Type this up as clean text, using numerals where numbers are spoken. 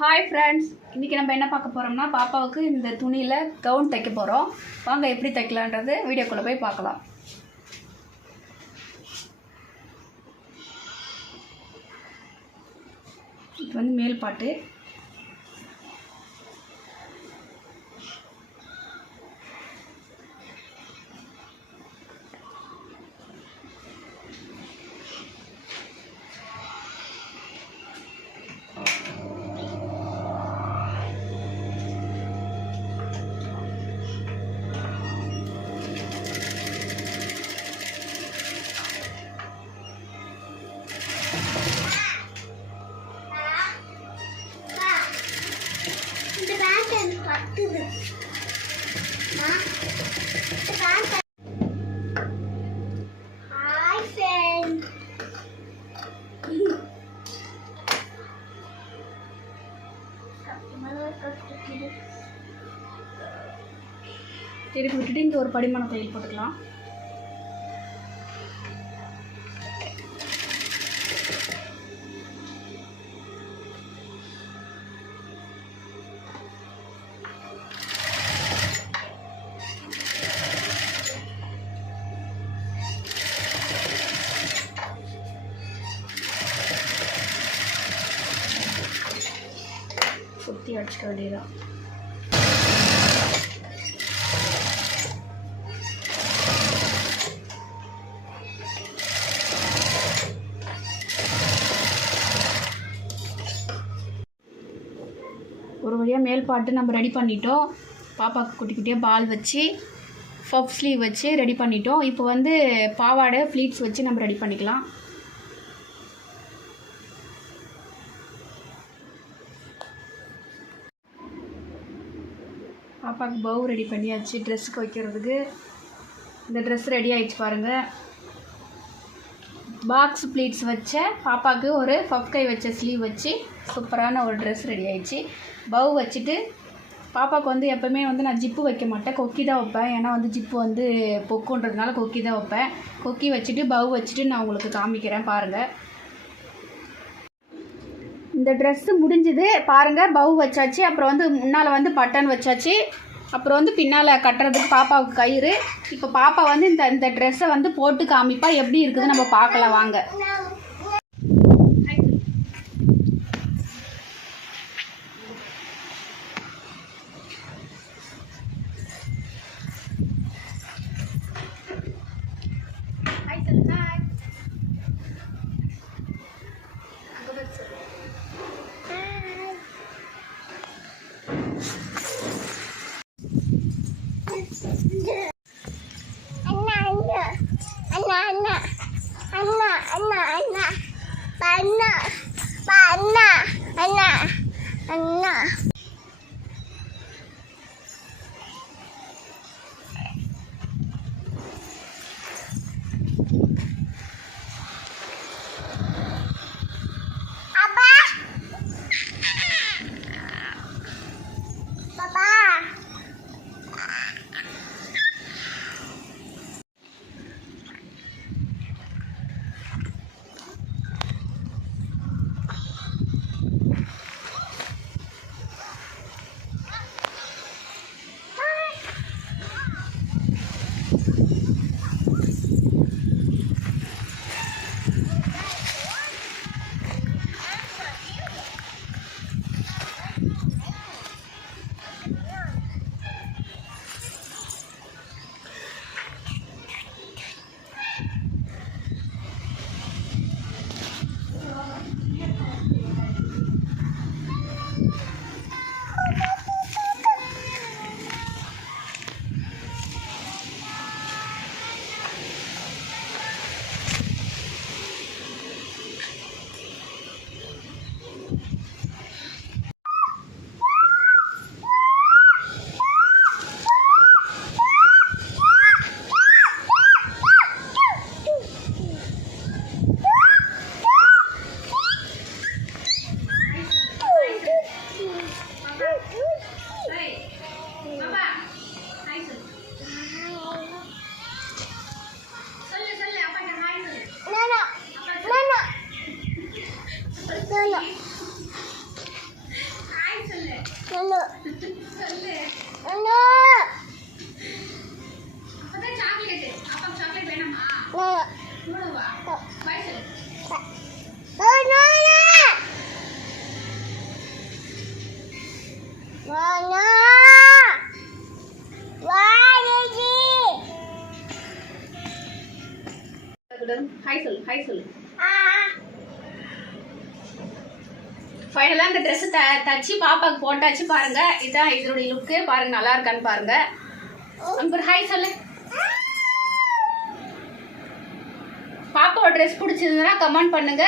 Hi friends, இன்றைக்கி நம்ம என்ன பார்க்க போகிறோம்னா பாப்பாவுக்கு இந்த துணியில் கவுன் தைக்க போகிறோம். வாங்க எப்படி தைக்கலான்றது வீடியோக்குள்ளே போய் பார்க்கலாம். இது வந்து மேல் பாட்டு. திருப்பி விட்டுட்டு இங்கே ஒரு படிமான தையல் போட்டுக்கலாம். சுற்றி அடிச்சுக்க வேண்டியதான். ஒரு வழியாக மேல் பாட்டு நம்ம ரெடி பண்ணிட்டோம். பாப்பாவுக்கு குட்டி குட்டியாக பால் வச்சு பஃப் ஸ்லீவ் வச்சு ரெடி பண்ணிட்டோம். இப்போ வந்து பாவாடை ஃப்ளீட்ஸ் வச்சு நம்ம ரெடி பண்ணிக்கலாம். பாப்பாவுக்கு பவு ரெடி பண்ணியாச்சு. ட்ரெஸ்ஸுக்கு வைக்கிறதுக்கு இந்த ட்ரெஸ் ரெடி ஆகிடுச்சு பாருங்கள். பாக்ஸ் ப்ளீட்ஸ் வச்ச பாப்பாவுக்கு ஒரு பஃப் கை வச்ச ஸ்லீவ் வச்சு சூப்பரான ஒரு ட்ரெஸ் ரெடி ஆகிடுச்சு. பவு வச்சுட்டு பாப்பாவுக்கு வந்து எப்போவுமே வந்து நான் ஜிப்பு வைக்க மாட்டேன், கொக்கி தான் வைப்பேன். ஏன்னா வந்து ஜிப்பு வந்து பொக்குன்றதுனால கொக்கி தான் வைப்பேன். கொக்கி வச்சுட்டு பவு வச்சுட்டு நான் உங்களுக்கு காமிக்கிறேன் பாருங்கள். இந்த ட்ரெஸ்ஸு முடிஞ்சுது பாருங்கள். பவு வச்சாச்சு, அப்புறம் வந்து முன்னால் வந்து பட்டன் வச்சாச்சு, அப்புறம் வந்து பின்னால் கட்டுறதுக்கு பாப்பாவுக்கு கயிறு. இப்போ பாப்பா வந்து இந்த ட்ரெஸ்ஸை வந்து போட்டு காமிப்பா, எப்படி இருக்குதுன்னு நம்ம பார்க்கலாம் வாங்க. சொல்லு. அப்பதான் சாக்லேட். அப்பா சாக்லேட் வேணாமா? நோடுவா. பாய் சொல்லு. ஹாய் சொல்லு. ஹாய் சொல்லு. ஃபைனலாக இந்த ட்ரெஸ்ஸு தச்சு பாப்பாவுக்கு போட்டாச்சு பாருங்க. இதான் இதனுடைய லுக்கு பாருங்க, நல்லா இருக்கான்னு பாருங்க. அங்கே ஹாய் சொல்லு. பாப்பாவோட ட்ரெஸ் பிடிச்சிருந்ததுன்னா கமெண்ட் பண்ணுங்க.